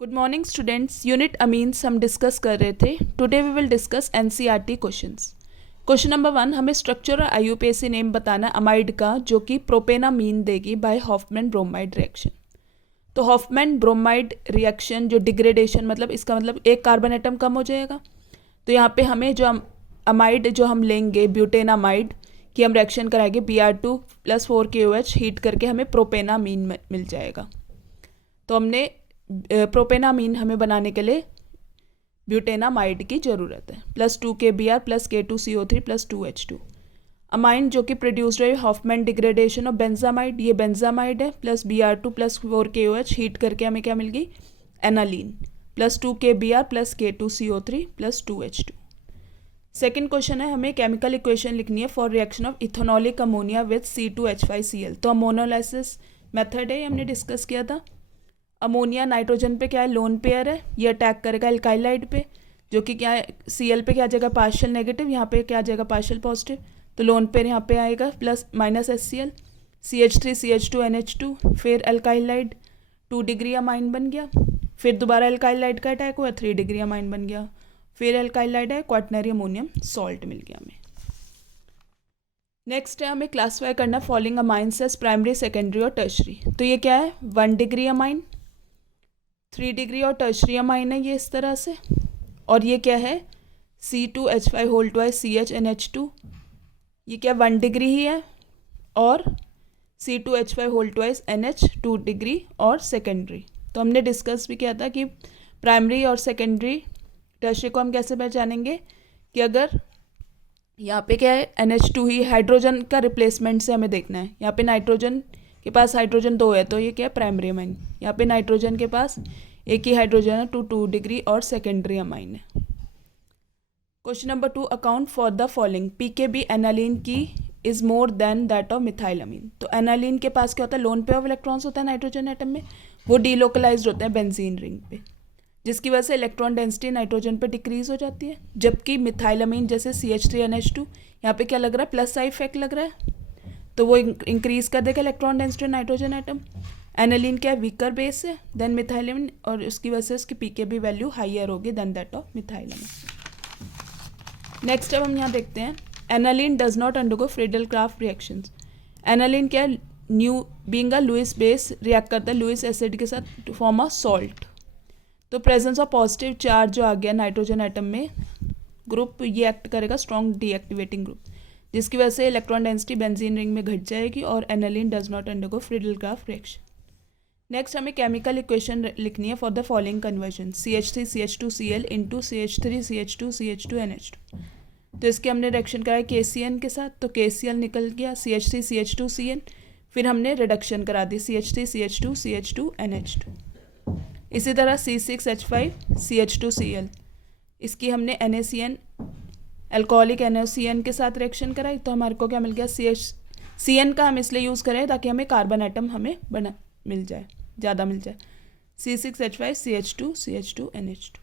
Good morning students. Unit amines हम discuss कर रहे थे। Today we will discuss NCERT questions. Question number 1, हमें स्ट्रक्चर और आईयूपीएसी नेम बताना अमाइड का जो कि प्रोपेनामीन देगी बाय हॉफमैन ब्रोमाइड रिएक्शन। तो हॉफमैन ब्रोमाइड रिएक्शन जो डिग्रेडेशन मतलब इसका मतलब एक कार्बन एटम कम हो जाएगा। तो यहाँ पे हमें जो अमाइड जो हम लेंगे ब्यूटेनामाइड की हम रिएक्शन कराएंगे Br2 + 4KOH हीट करके हमें प्रोपेनामीन मिल जाएगा। तो हमने प्रोपेनामीन हमें बनाने के लिए ब्यूटेनामाइड की ज़रूरत है। +2KBr + K2CO3 + 2H2 अमाइन जो कि प्रोड्यूस्ड है हॉफमैन डिग्रेडेशन ऑफ बेंजामाइड, ये बेंजामाइड है, प्लस Br2 + 4KOH हीट करके हमें क्या मिल गई aniline, +2KBr + K2CO3 + 2H2। Second question है, हमें केमिकल इक्वेशन लिखनी है for reaction of ethanolic ammonia with C2H5Cl। तो अमोनोलाइसिस मेथड है, हमने डिस्कस किया था। अमोनिया नाइट्रोजन पे क्या है लोन पेयर है, ये अटैक करेगा एल्काइलाइड पे जो कि क्या है Cl पे क्या आ जाएगा पार्शियल नेगेटिव, यहाँ पे क्या आ जाएगा पार्शियल पॉजिटिव। तो लोन पेयर यहाँ पे आएगा +- CH3 CH2 NH2, फिर एल्काइलाइड 2 डिग्री अमाइन बन गया, फिर दोबारा एल्काइलाइड का अटैक हुआ 3 डिग्री अमाइन बन गया, फिर एल्काइलाइड है क्वाटनरी अमोनियम सॉल्ट मिल गया हमें। नेक्स्ट है हमें क्लासीफाई करना following amines as primary secondary और टर्शरी। तो ये क्या है 1 डिग्री अमाइन, 3 डिग्री और टर्शरी अमाइन है ये इस तरह से, और ये क्या है C2H5 CHNH2, ये क्या 1 डिग्री ही है, और C2H5 NH 2 डिग्री और सेकेंडरी। तो हमने डिस्कस भी किया था कि प्राइमरी और सेकेंडरी टर्शरी को हम कैसे पहचानेंगे कि अगर यहाँ पे क्या है NH2 ही हाइड्रोजन का रिप्लेसमेंट से हमें देखना है। यहाँ पे नाइट्रोजन के पास हाइड्रोजन 2 है तो ये क्या है प्राइमरी अमाइन, यहाँ पे नाइट्रोजन के पास एक ही हाइड्रोजन है 2 डिग्री और सेकेंडरी अमाइन है। Question number 2, account for the following pKb aniline की is more than that of methylamine. तो एनालिन के पास क्या होता है लोन पेयर ऑफ इलेक्ट्रॉन्स होता है नाइट्रोजन एटम में, वो डीलोकलाइज्ड होते हैं बेंजीन रिंग पे, जिसकी वजह से इलेक्ट्रॉन डेंसिटी नाइट्रोजन पे डिक्रीज हो जाती है। जबकि मिथाइलामीन जैसे CH3NH2 यहाँ पे क्या लग रहा है प्लस साइड इफेक्ट लग रहा है, तो वो इंक्रीज कर देगा electron density nitrogen atom. Aniline क्या है वीकर बेस है देन मिथाइलामीन, और उसकी वजह से उसकी पीकेबी वैल्यू हाइयर होगी than that of methylamine. Next अब हम यहाँ देखते हैं aniline does not undergo Friedel Craft reactions. Aniline क्या है new being a Lewis base react करता है लुईस एसिड के साथ टू फॉर्म अ सॉल्ट। तो प्रेजेंस ऑफ पॉजिटिव चार्ज जो आ गया नाइट्रोजन एटम में ग्रुप, ये एक्ट करेगा स्ट्रॉन्ग डीएक्टिवेटिंग ग्रुप, जिसकी वजह से इलेक्ट्रॉन डेंसिटी बेंजीन रिंग में घट जाएगी और aniline does not undergo Friedel-Crafts reaction. Next हमें केमिकल इक्वेशन लिखनी है for the following conversion CH3 CH2Cl into CH3 CH2 CH2 NH2। तो इसके हमने रिएक्शन कराया KCN के साथ, तो KCl निकल गया CH3 CH2 CN, फिर हमने रिडक्शन करा दी CH3 CH2 CH2 NH2। इसी तरह C6H5 CH2Cl, इसकी हमने NaCN अल्कोहलिक NaCN के साथ रिएक्शन कराई, तो हमारे को क्या मिल गया CN का हम इसलिए यूज़ करें ताकि हमें कार्बन एटम हमें मिल जाए ज़्यादा मिल जाए, C6H5 CH2 CH2 NH2।